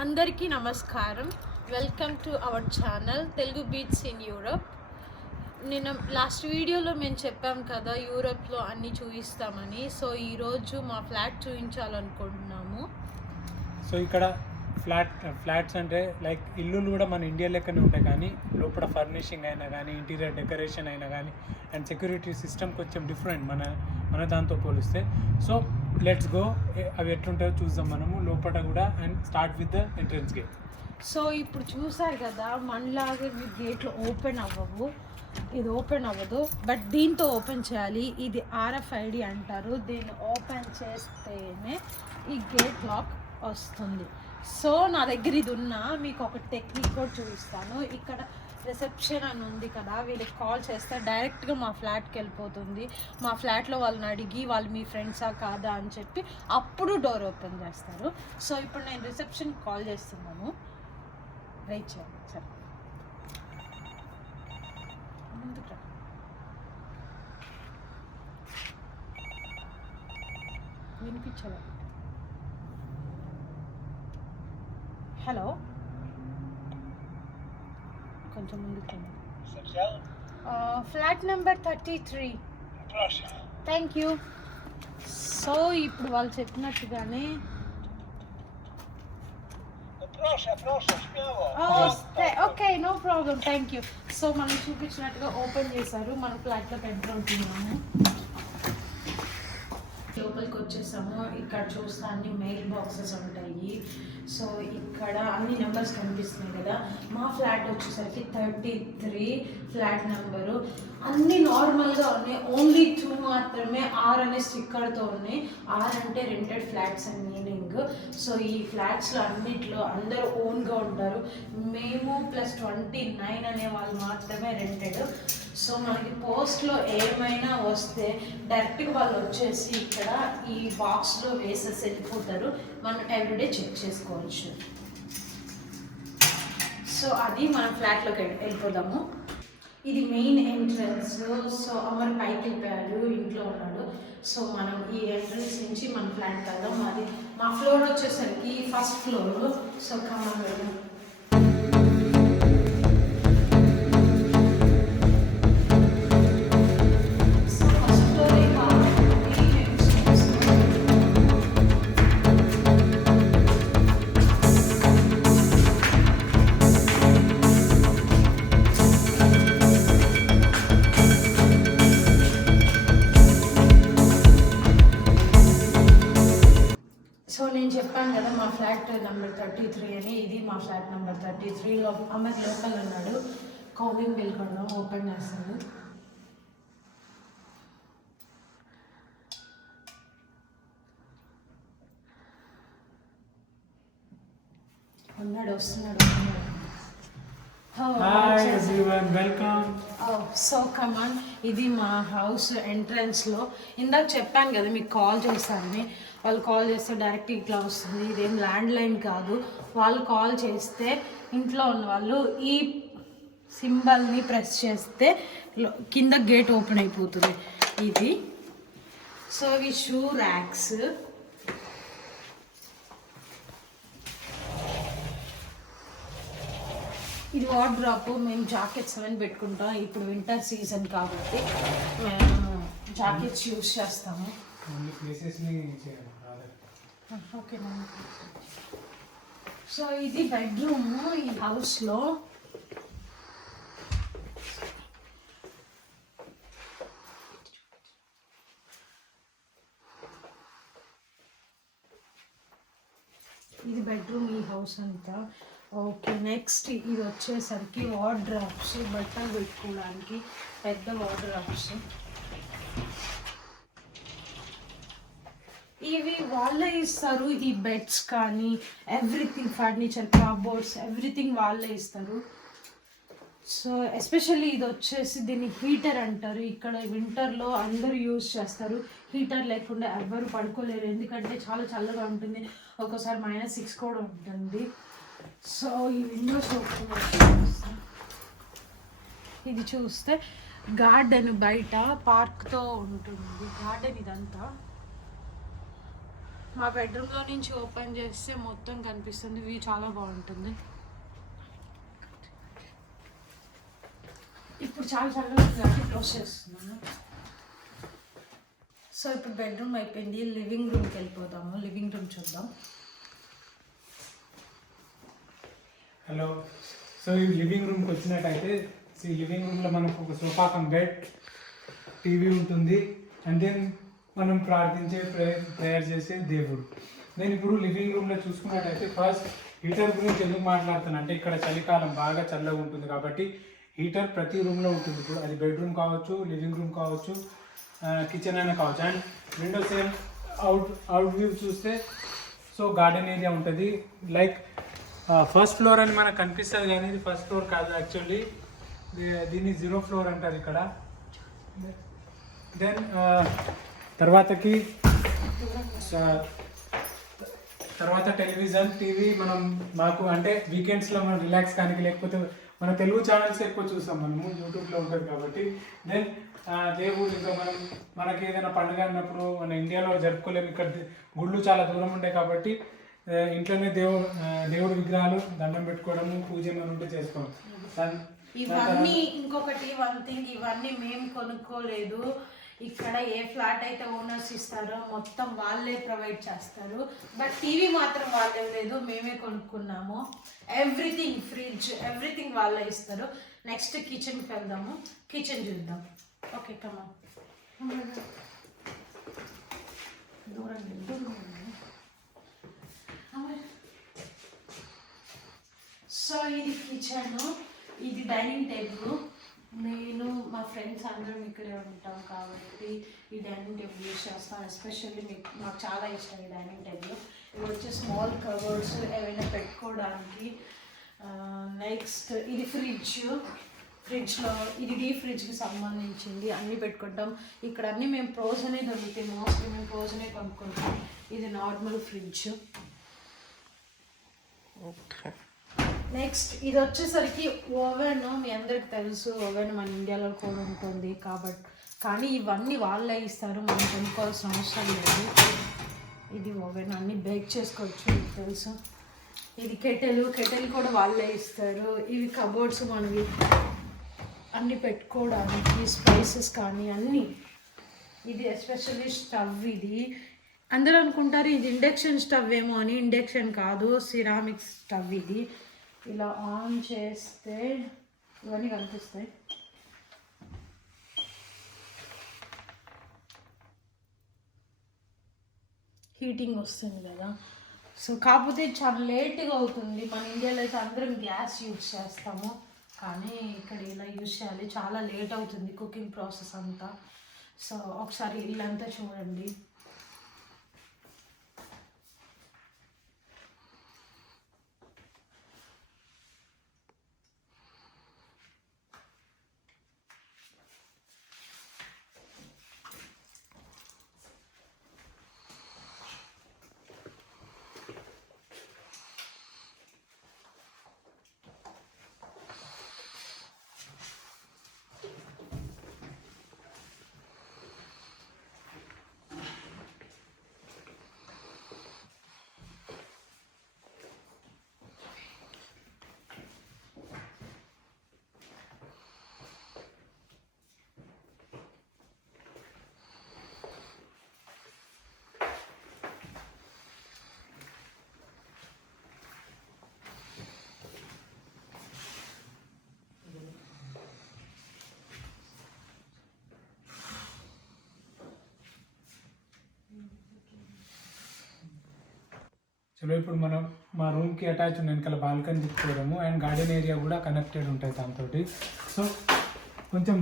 అందరికీ నమస్కారం. Welcome to our channel Telugu beats in Europe. నేను లాస్ట్ వీడియోలో మేము చెప్పాం కదా యూరప్లో అన్నీ చూపిస్తామని. సో ఈరోజు మా ఫ్లాట్ చూపించాలనుకుంటున్నాము. సో ఇక్కడ ఫ్లాట్స్ అంటే లైక్ ఇల్లులు కూడా మన ఇండియా లెక్కనే ఉంటాయి, కానీ లోపల ఫర్నిషింగ్ అయినా కానీ ఇంటీరియర్ డెకరేషన్ అయినా కానీ అండ్ సెక్యూరిటీ సిస్టమ్ కొంచెం డిఫరెంట్ మన దాంతో పోలిస్తే. సో లెట్స్ గో, అవి ఎట్లుంటాయో చూద్దాం మనము లోపల కూడా. And start with the entrance gate. So ఇప్పుడు చూసారు కదా, మనలాగా గేట్లు ఓపెన్ అవ్వవు, ఇది ఓపెన్ అవ్వదు, బట్ దీంతో ఓపెన్ చేయాలి. ఇది RFID అంటారు. దీన్ని ఓపెన్ చేస్తేనే ఈ గేట్ లాక్ వస్తుంది. సో నా దగ్గర ఇది ఉన్నా మీకు ఒక టెక్నిక్ కూడా చూపిస్తాను. ఇక్కడ రిసెప్షన్ అని ఉంది కదా, వీళ్ళకి కాల్ చేస్తే డైరెక్ట్గా మా ఫ్లాట్కి వెళ్ళిపోతుంది. మా ఫ్లాట్లో వాళ్ళని అడిగి వాళ్ళు మీ ఫ్రెండ్సా కాదా అని చెప్పి అప్పుడు డోర్ ఓపెన్ చేస్తారు. సో ఇప్పుడు నేను రిసెప్షన్కి కాల్ చేస్తున్నాను, వెయిట్ చేయండి సరే. వినిపించలే. హలో, కొంచెం ముందుకు. Flat number 33. Thank you. So ఇప్పుడు వాళ్ళు చెప్పినట్టుగానే okay, no problem, thank you. So మనం చూపించినట్టుగా ఓపెన్ చేశారు. మనం ఫ్లాట్లోకి ఎంటర్ అవుతున్నాము. లోపలికి వచ్చేసాము. ఇక్కడ చూస్తే అన్ని మెయిల్ బాక్సెస్ ఉంటాయి. సో ఇక్కడ అన్ని నెంబర్స్ కనిపిస్తున్నాయి కదా. మా ఫ్లాట్ వచ్చేసరికి 33 ఫ్లాట్ నెంబరు. అన్నీ నార్మల్గా ఉన్నాయి, ఓన్లీ 2 మాత్రమే R అనే స్టిక్కర్తో ఉన్నాయి. R అంటే రెంటెడ్ ఫ్లాట్స్ అని మీనింగ్. సో ఈ ఫ్లాట్స్లో అన్నిట్లో అందరూ ఓన్గా ఉంటారు. మేము +29 అనే వాళ్ళు మాత్రమే రెంటెడ్. సో మనకి పోస్ట్లో ఏమైనా వస్తే డైరెక్ట్గా వాళ్ళు వచ్చేసి ఇక్కడ ఈ బాక్స్లో వేసేసి వెళ్ళిపోతారు. మనం ఎవ్రీడే చెక్ చేసుకోవచ్చు. సో అది మనం ఫ్లాట్లోకి వెళ్ళిపోదాము. ఇది మెయిన్ ఎంట్రన్స్. సో అమర్ పైకి వెళ్ళిపోయాడు, ఇంట్లో ఉన్నాడు. సో మనం ఈ ఎంట్రన్స్ నుంచి మన ఫ్లాట్ వెళ్దాం. అది మా ఫ్లోర్ వచ్చేసరికి ఫస్ట్ ఫ్లోర్. సో కమాన్ వెళ్దాం. సో నేను చెప్పాను కదా మా ఫ్లాట్ నెంబర్ 33 అని. ఇది మా ఫ్లాట్ నెంబర్ 33లో అమర్ లోకల్ ఉన్నాడు. కాలింగ్ బెల్ కూడా ఓపెన్ చేస్తాడు. వస్తున్నాడు. సో కమాన్, ఇది మా హౌస్ ఎంట్రన్స్లో. ఇందాక చెప్పాను కదా మీకు కాల్ చేస్తానని. వాళ్ళు కాల్ చేస్తే డైరెక్ట్ ఇట్లా వస్తుంది. ఇదేం ల్యాండ్ లైన్ కాదు. వాళ్ళు కాల్ చేస్తే ఇంట్లో ఉన్న వాళ్ళు ఈ సింబల్ని ప్రెస్ చేస్తే కింద గేట్ ఓపెన్ అయిపోతుంది. ఇది సో ఇవి షూ ర్యాక్స్. ఇది వార్డ్రోబ్. మేము జాకెట్స్ అవన్నీ పెట్టుకుంటాం. ఇప్పుడు వింటర్ సీజన్ కాబట్టి మేము జాకెట్స్ యూస్ చేస్తాము. ఓకే. సో ఇది బెడ్రూమ్ ఈ హౌస్లో. ఇది బెడ్రూమ్ ఈ హౌస్ అంతా. ఓకే, నెక్స్ట్ ఇది వచ్చేసరికి వార్డ్రోబ్స్, బట్టలు పెట్టుకోవడానికి పెద్ద వార్డ్రోబ్స్. ఇవి వాళ్ళే ఇస్తారు. ఈ బెడ్స్ కానీ ఎవ్రీథింగ్, ఫర్నిచర్, కబోర్డ్స్, ఎవ్రీథింగ్ వాళ్ళే ఇస్తారు. సో ఎస్పెషల్లీ ఇది వచ్చేసి దీన్ని హీటర్ అంటారు. ఇక్కడ వింటర్లో అందరూ యూజ్ చేస్తారు. హీటర్ లేకుండా ఎవ్వరు పడుకోలేరు, ఎందుకంటే చాలా చల్లగా ఉంటుంది. ఒక్కోసారి -6 కూడా ఉంటుంది. సో ఈ విండోస్ ఇది చూస్తే గార్డెన్, బయట పార్క్తో ఉంటుంది గార్డెన్ ఇదంతా. మా బెడ్రూమ్లో నుంచి ఓపెన్ చేస్తే మొత్తం కనిపిస్తుంది, వ్యూ చాలా బాగుంటుంది. ఇప్పుడు చాలా చల్లగా క్లోజ్ చేస్తున్నాను. సో ఇప్పుడు బెడ్రూమ్ అయిపోయింది, లివింగ్ రూమ్కి వెళ్ళిపోతాము. లివింగ్ రూమ్ చూద్దాం. హలో. సో ఈ లివింగ్ రూమ్కి వచ్చినట్టయితే ఈ లివింగ్ రూమ్లో మనకు ఒక సోఫా కమ్ బెడ్, టీవీ ఉంటుంది, అండ్ దెన్ మనం ప్రార్థించే ప్రేయర్ చేసే దేవుడు. నేను ఇప్పుడు లివింగ్ రూమ్లో చూసుకున్నట్టయితే ఫస్ట్ హీటర్ గురించి ఎందుకు మాట్లాడుతాను అంటే ఇక్కడ చలికాలం బాగా చల్లగా ఉంటుంది కాబట్టి హీటర్ ప్రతి రూమ్లో ఉంటుంది. ఇప్పుడు అది బెడ్రూమ్ కావచ్చు, లివింగ్ రూమ్ కావచ్చు, కిచెన్ అయినా కావచ్చు. And window same out view చూస్తే సో గార్డెన్ ఏరియా ఉంటుంది. లైక్ ఫస్ట్ ఫ్లోర్ అని మనకు కనిపిస్తుంది కానీ ఇది ఫస్ట్ ఫ్లోర్ కాదు యాక్చువల్లీ, దీన్ని 0 ఫ్లోర్ అంటారు ఇక్కడ. దెన్ తర్వాత టెలివిజన్, టీవీ మనం మాకు అంటే వీకెండ్స్లో మనం రిలాక్స్ కానీ లేకపోతే మన తెలుగు ఛానల్స్ ఎక్కువ చూస్తాం మనము, యూట్యూబ్లో ఉంటుంది కాబట్టి. దెన్ దేవుడు ఇంకా మనకి ఏదైనా పండుగ అన్నప్పుడు మన ఇండియాలో జరుపుకోలేము, ఇక్కడ గుళ్ళు చాలా దూరం ఉంటాయి కాబట్టి ఇంట్లోనే దేవుడు విగ్రహాలు దండం పెట్టుకోవడము, పూజ ఏమైనా ఉంటే చేసుకోవడం. ఇవన్నీ ఇంకొకటి వన్ థింగ్, ఇవన్నీ మేము కొనుక్కోలేదు. ఇక్కడ ఏ ఫ్లాట్ అయితే ఓనర్స్ ఇస్తారో మొత్తం వాళ్ళే ప్రొవైడ్ చేస్తారు. బట్ టీవీ మాత్రం వాళ్ళే లేదు, మేమే కొనుక్కున్నాము. ఎవ్రీథింగ్, ఫ్రిడ్జ్, ఎవ్రీథింగ్ వాళ్ళే ఇస్తారు. నెక్స్ట్ కిచెన్కి వెళ్దాము, కిచెన్ చూద్దాం. ఓకే కమా దూరం. సో ఇది కిచెన్, ఇది డైనింగ్ టేబుల్. నేను మా ఫ్రెండ్స్ అందరం ఇక్కడే ఉంటాం కాబట్టి ఈ డైనింగ్ టేబుల్ యూజ్ చేస్తాం. ఎస్పెషల్లీ మాకు చాలా ఇష్టం ఈ డైనింగ్ టేబుల్. ఇవి వచ్చి స్మాల్ కవర్స్ ఏవైనా పెట్టుకోవడానికి. నెక్స్ట్ ఇది ఫ్రిడ్జ్లో ఇది డీప్ ఫ్రిడ్జ్కి సంబంధించింది, అన్నీ పెట్టుకుంటాం. ఇక్కడ అన్నీ మేము ఫ్రోజనే దొరుకుతాయి, మోస్ట్లీ మేము ఫ్రోజనే కొనుక్కుంటాం. ఇది నార్మల్ ఫ్రిడ్జ్. ఓకే. నెక్స్ట్ ఇది వచ్చేసరికి ఓవెన్. మీ అందరికి తెలుసు ఓవెన్ మన ఇండియాలో కూడా ఉంటుంది కాబట్టి, కానీ ఇవన్నీ వాళ్ళే ఇస్తారు, మనం కొనుక్కోవాల్సిన అవసరం లేదు. ఇది ఓవెన్, అన్నీ బేక్ చేసుకోవచ్చు, మీకు తెలుసు. ఇది కెటెల్ కూడా వాళ్ళే ఇస్తారు. ఇవి కబోర్డ్స్ మనవి అన్నీ పెట్టుకోవడానికి, స్పైసెస్ కానీ అన్నీ. ఇది ఎస్పెషల్లీ స్టవ్. ఇది అందరూ అనుకుంటారు ఇది ఇండక్షన్ స్టవ్ ఏమో అని, ఇండక్షన్ కాదు, సిరామిక్ స్టవ్. ఇది ఇలా ఆన్ చేస్తే ఇవన్నీ కనిపిస్తాయి. హీటింగ్ వస్తుంది కదా. సో కాకపోతే చాలా లేట్గా అవుతుంది. మన ఇండియాలో అయితే అందరం గ్యాస్ యూజ్ చేస్తాము, కానీ ఇక్కడ ఇలా యూజ్ చేయాలి, చాలా లేట్ అవుతుంది కుకింగ్ ప్రాసెస్ అంతా. సో ఒకసారి ఇల్లంతా చూడండి. చలో ఇప్పుడు మనం మా రూమ్కి అటాచ్ ఉన్న వెనకాల బాల్కనీ తిప్పుకోవడము అండ్ గార్డెన్ ఏరియా కూడా కనెక్టెడ్ ఉంటాయి దాంతో. సో కొంచెం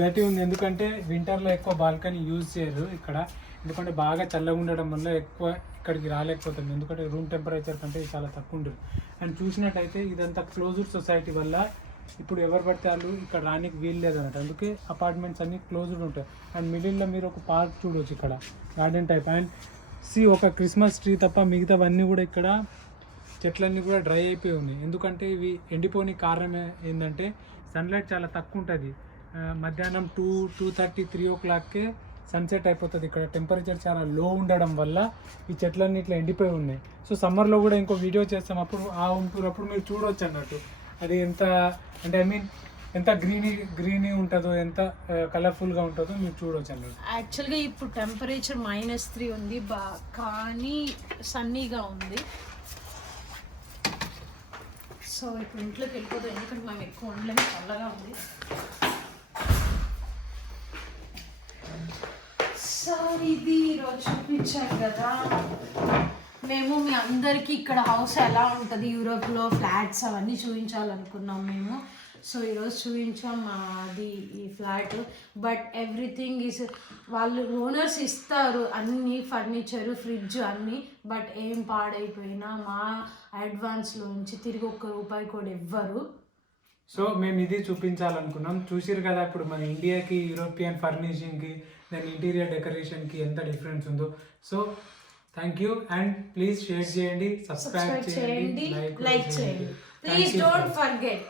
డర్టీ ఉంది, ఎందుకంటే వింటర్లో ఎక్కువ బాల్కనీ యూజ్ చేయరు ఇక్కడ, ఎందుకంటే బాగా చల్లగా ఉండడం వల్ల ఎక్కువ ఇక్కడికి రాలేకపోతుంది, ఎందుకంటే రూమ్ టెంపరేచర్ కంటే చాలా తక్కువ ఉంటుంది. అండ్ చూసినట్టయితే ఇదంతా క్లోజ్డ్ సొసైటీ వల్ల ఇప్పుడు ఎవరు పడితే వాళ్ళు ఇక్కడ రానికి వీలు లేదన్నమాట, అందుకే అపార్ట్మెంట్స్ అన్నీ క్లోజ్డ్ ఉంటాయి. అండ్ మిడిల్లో మీరు ఒక పార్క్ చూడవచ్చు ఇక్కడ, గార్డెన్ టైప్. అండ్ ఒక క్రిస్మస్ ట్రీ తప్ప మిగతావన్నీ కూడా ఇక్కడ చెట్లన్నీ కూడా డ్రై అయిపోయి ఉన్నాయి, ఎందుకంటే ఇవి ఎండిపోని కారణం ఏంటంటే సన్లైట్ చాలా తక్కువ ఉంటుంది. మధ్యాహ్నం 2:30, 3 o'clockకే సన్సెట్ అయిపోతుంది. ఇక్కడ టెంపరేచర్ చాలా లో ఉండడం వల్ల ఈ చెట్లన్నీ ఇట్లా ఎండిపోయి ఉన్నాయి. సో సమ్మర్లో కూడా ఇంకో వీడియో చేస్తాం, అప్పుడు ఆ ఉంటున్నప్పుడు మీరు చూడవచ్చు అన్నట్టు అది ఎంత అంటే ఐ మీన్ ఎంత గ్రీనీ ఉంటుందో, ఎంత కలర్ఫుల్గా ఉంటుందో మీరు చూడవచ్చు అన్నట్టు. యాక్చువల్గా ఇప్పుడు టెంపరేచర్ -3 ఉంది కానీ సన్నీగా ఉంది. సో ఇప్పుడు ఇంట్లోకి వెళ్ళిపోతాం, ఎందుకంటే మనం ఎక్కువ ఉండలేము, చల్లగా ఉంది. సో ఇది ఈరోజు చూపించాను కదా, మేము మీ అందరికీ ఇక్కడ హౌస్ ఎలా ఉంటుంది యూరోప్లో ఫ్లాట్స్ అవన్నీ చూపించాలనుకున్నాం మేము. సో ఈరోజు చూపించాం మాది ఈ ఫ్లాట్. బట్ ఎవ్రీథింగ్ ఈస్ వాళ్ళు ఓనర్స్ ఇస్తారు అన్ని ఫర్నిచరు, ఫ్రిడ్జ్ అన్నీ. బట్ ఏం పాడైపోయినా మా అడ్వాన్స్లోంచి తిరిగి ₹1 కూడా ఇవ్వరు. సో మేము ఇది చూపించాలనుకున్నాం. చూసిరు కదా ఇప్పుడు మన ఇండియాకి యూరోపియన్ ఫర్నిషింగ్కి దాని ఇంటీరియర్ డెకరేషన్కి ఎంత డిఫరెన్స్ ఉందో. So thank you and please share చేయండి, సబ్స్క్రైబ్ చేయండి, లైక్ చేయండి. Please don't forget.